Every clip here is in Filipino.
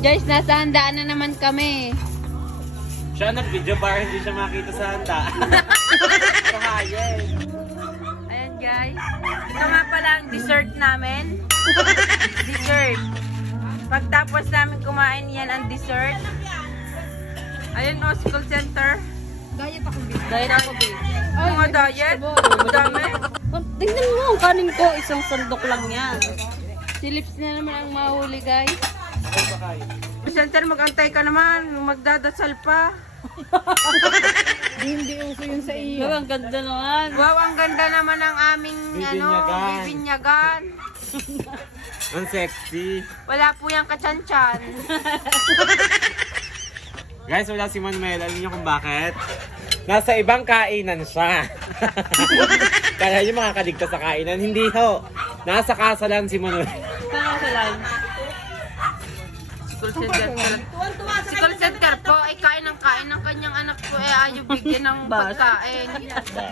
Guys, nasa handaan na naman kami. Siya nag-video para hindi siya makita sa handa. Kahayin. Ayan guys. Ito nga pala ang dessert namin. Dessert. Pagtapos namin kumain, yan ang dessert. Ayun o, school center. Diet ako, babe. Diet ako, babe. Mga diet? Ang dami. Tingnan mo, ang kanin ko, isang sandok lang yan. Si Lips na naman ang mahuli guys. School center, mag-antay ka naman. Magdadasal pa. Hindi uso yun sa iyo. Ang ganda naman. Wow, ang ganda naman ng aming Bibinyagan. bibinyagan. Ang sexy. Wala po yung kachan-chan. Guys, wala si Manuel. Alam niyo kung bakit? Nasa ibang kainan siya. Kaya yung makakaligtas sa kainan. Hindi ho. Nasa kasalan si Manuel. Saan sa lang? School center. School center po ay kain ng kanyang anak po ay ayaw bigyan ng pagkain.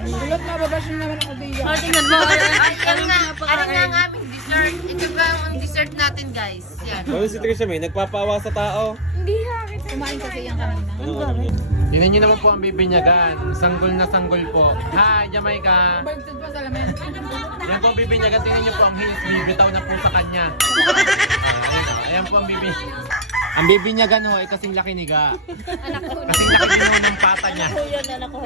Bulot na babas na naman ako diyan. Oh, tingnan mo. Ano nga ang aming dessert? Ito ba ang dessert natin guys? Yan. Ano si Trisha May? Nagpapawa sa tao. Kumain kasi yung kanina. Tingnan niyo naman po ang bibinyagan. Sanggol na sanggol po. Hi, Jamaica. Baliktad pa sa lamin. Yan po ang bibinyagan. Tingnan niyo po ang heels. Bibitaw na po sa kanya. Ayan po ang bibinyagan. Ang bibinyagan ho ay kasing laki ni Ga. Kasing laki din ho ng pata niya. Yan, anak ko.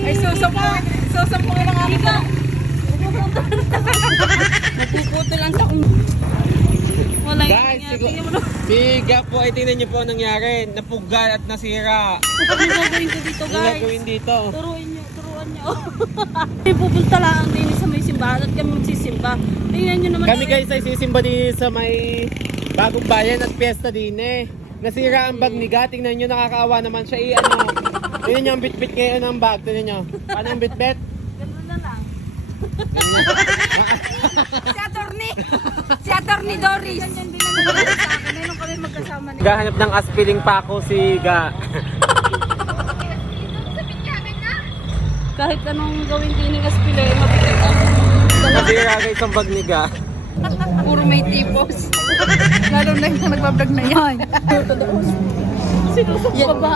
Ay, susapukin ang aking ka. Napuputol ang takong. Wala Guys, si Ga po ay tingnan niyo po ang nangyari. Napugal at nasira. Ano gagawin ko dito, Ano guys? gagawin dito? Turuan niyo. May pupunta lang din sa may simbahan at kami magsisimba. Tingnan niyo naman. Kami guys ay sisimba din sa may Bagong Bayan at piyesta din eh. Nasira ang bag ni Ga. Tingnan nyo, nakakaawa naman siya. Ano. Tingnan nyo ang bit-bit ngayon ng bag. Tingnan nyo. Paano ang bit-bit? Ganun na lang. Si Attorney Doris. Ganyan din naman sa akin. Ngayon kami magkasama ni. Gahanap ng aspiling pa ako si Ga. Kahit anong gawin din ng aspile, mabigat ang Nasira guys ang bag ni Ga. Puro may tipos. lalo na yung nagbablog na yan.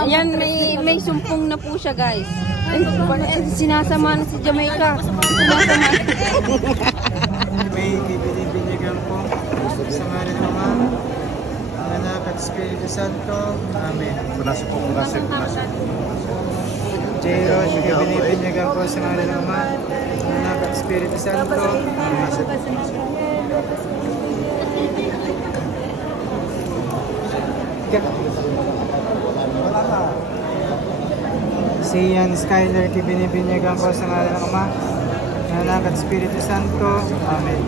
Yan may sumpong na po siya guys. And sinasama na si Jamaica. Sinasama. May bibinibinyagan po sa ngalan ng Ama, ng Anak at Espiritu Santo. Amen. Jairo, bibinibinyagan po sa ngalan ng Ama, ng Anak at Espiritu Santo. Amen. Si Ian Skyler, bibinibinyagan po sa ngalan ng Ama, ng Anak at Espiritu Santo. Amen.